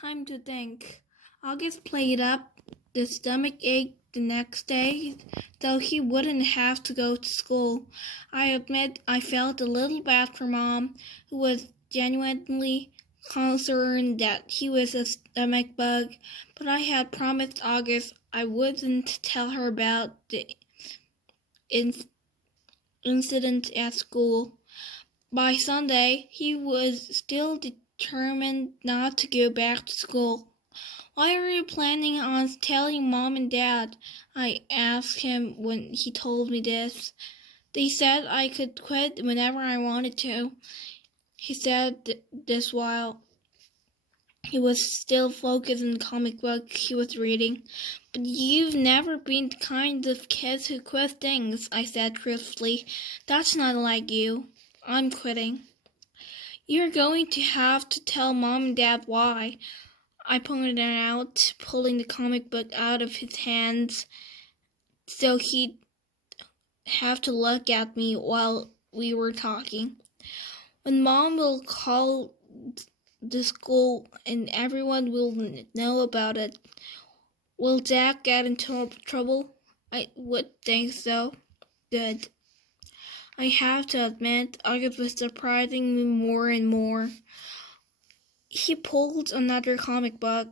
Time to think. August played up the stomach ache the next day, though he wouldn't have to go to school. I admit I felt a little bad for Mom, who was genuinely concerned that he was a stomach bug, but I had promised August I wouldn't tell her about the incident at school. By Sunday, he was still determined not to go back to school. "Why are you planning on telling Mom and Dad?" I asked him when he told me this. "They said I could quit whenever I wanted to." He said this while he was still focused on the comic book he was reading. "But you've never been the kind of kids who quit things," I said truthfully. "That's not like you." "I'm quitting." "You're going to have to tell Mom and Dad why," I pointed out, pulling the comic book out of his hands so he'd have to look at me while we were talking. "When Mom will call the school and everyone will know about it." "Will Jack get into trouble?" "I would think so." "Good." I have to admit, August was surprising me more and more. He pulled another comic book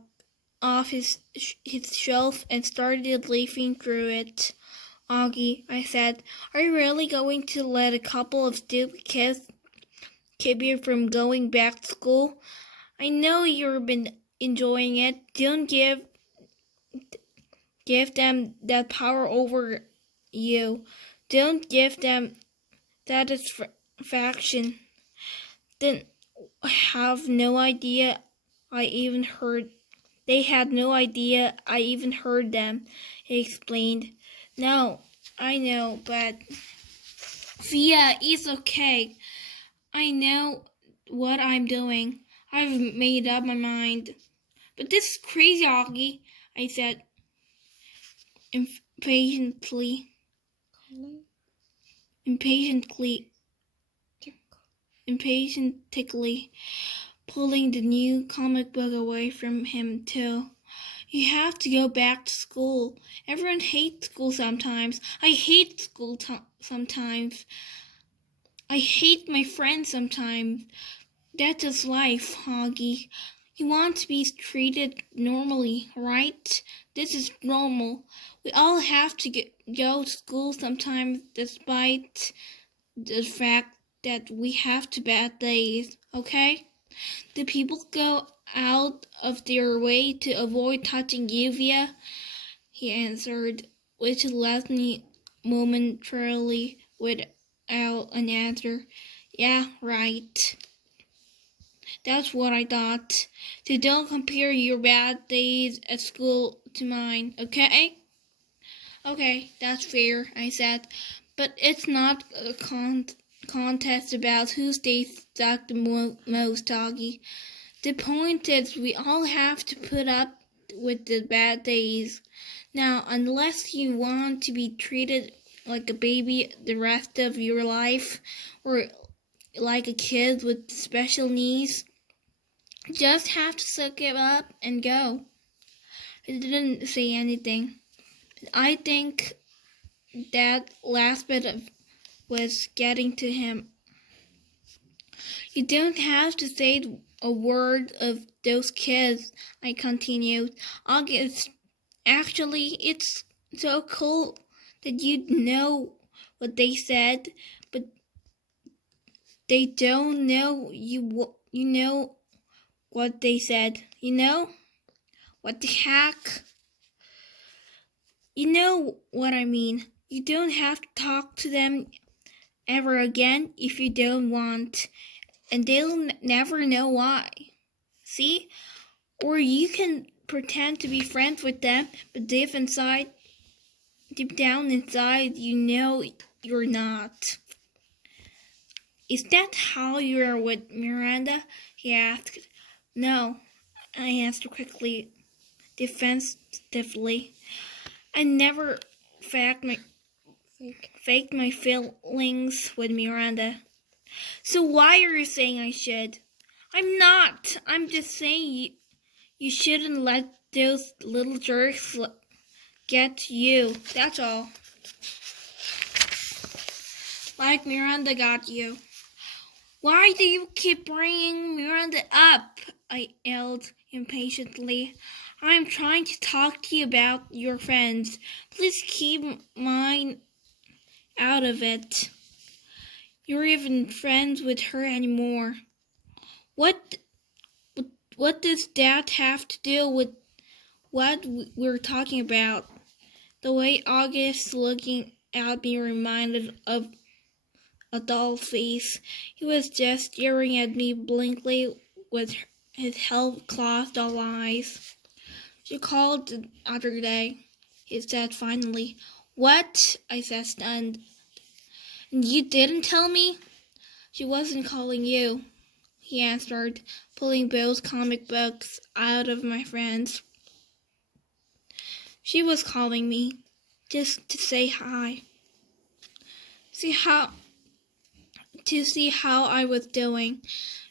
off his shelf and started leafing through it. "Augie," I said, "are you really going to let a couple of stupid kids keep you from going back to school? I know you've been enjoying it. Don't give them that power over you. Don't give them satisfaction." They had no idea I even heard them, he explained. "No, I know, but Via, it's okay. I know what I'm doing. I've made up my mind." "But this is crazy, Augie," I said impatiently, pulling the new comic book away from him too. "You have to go back to school. Everyone hates school sometimes. I hate school sometimes. I hate my friends sometimes. That's just life, Augie. You want to be treated normally, right? This is normal. We all have to go to school sometimes, despite the fact that we have to bad days, okay? Do people go out of their way to avoid touching you, Via?" he answered, which left me momentarily without an answer. "Yeah, right. That's what I thought. So don't compare your bad days at school to mine, okay?" "Okay, that's fair," I said. "But it's not a contest about who stays stuck the most, Augie. The point is we all have to put up with the bad days. Now, unless you want to be treated like a baby the rest of your life, or like a kid with special needs, just have to suck it up and go." I didn't say anything. I think that last bit was getting to him. "You don't have to say a word of those kids," I continued. "August, actually, it's so cool that you know what they said, but they don't know you know what they said. You know? What the heck? You know what I mean. You don't have to talk to them ever again if you don't want, and they'll never know why. See? Or you can pretend to be friends with them, but deep down inside, you know you're not." "Is that how you are with Miranda?" he asked. "No," I answered quickly, defensively. "I never faked my feelings with Miranda." "So why are you saying I should?" "I'm not. I'm just saying You shouldn't let those little jerks get to you. That's all. Like Miranda got you. Why do you keep bringing Miranda up? I yelled impatiently. I'm trying to talk to you about your friends. Please keep mine out of it. You're even friends with her anymore. What does that have to do with what we're talking about? The way August looking at me reminded of a doll face. He was just staring at me blankly with his half-closed doll eyes. She called the other day, he said finally. What? I said stunned. And you didn't tell me? She wasn't calling you, he answered, pulling both comic books out of my friends. She was calling me, just to say hi. To see how I was doing.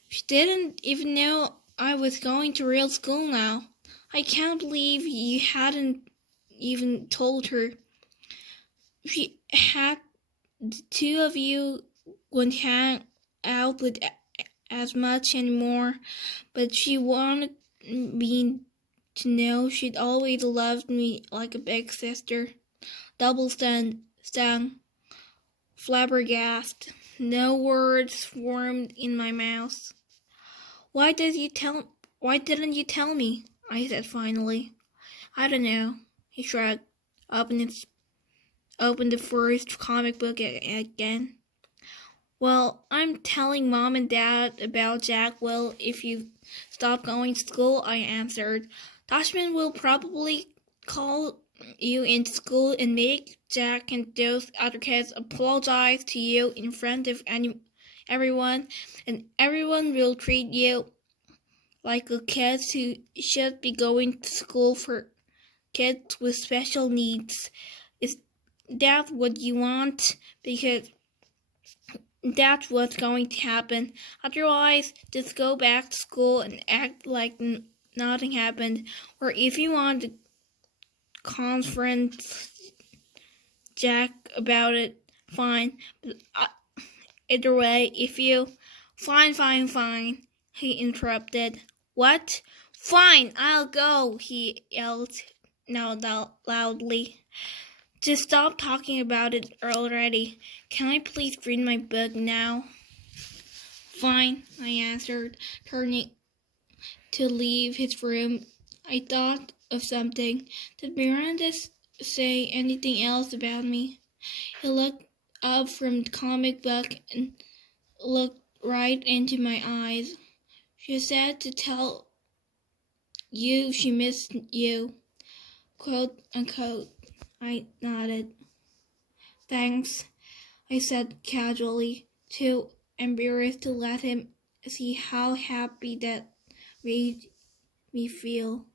She didn't even know I was going to real school now. I can't believe you hadn't even told her. She had the two of you wouldn't hang out with as much anymore, but she wanted me to know she'd always loved me like a big sister. Double stung, flabbergasted. No words formed in my mouth. Why didn't you tell me? I said finally. I don't know. He shrugged, opened the first comic book again. Well, I'm telling Mom and Dad about Jack Will if you stop going to school, I answered. Dashman will probably call you into school and make Jack and those other kids apologize to you in front of everyone, and everyone will treat you like a kid who should be going to school for kids with special needs. Is that what you want? Because that's what's going to happen. Otherwise, just go back to school and act like nothing happened. Or if you want to confront Jack about it, fine. But either way, if you... Fine, he interrupted. What? Fine, I'll go, he yelled now loudly. Just stop talking about it already. Can I please read my book now? Fine, I answered, turning to leave his room. I thought of something. Did Miranda say anything else about me? He looked up from the comic book and looked right into my eyes. She said to tell you she missed you, quote unquote. I nodded. Thanks, I said casually, too embarrassed to let him see how happy that made me feel.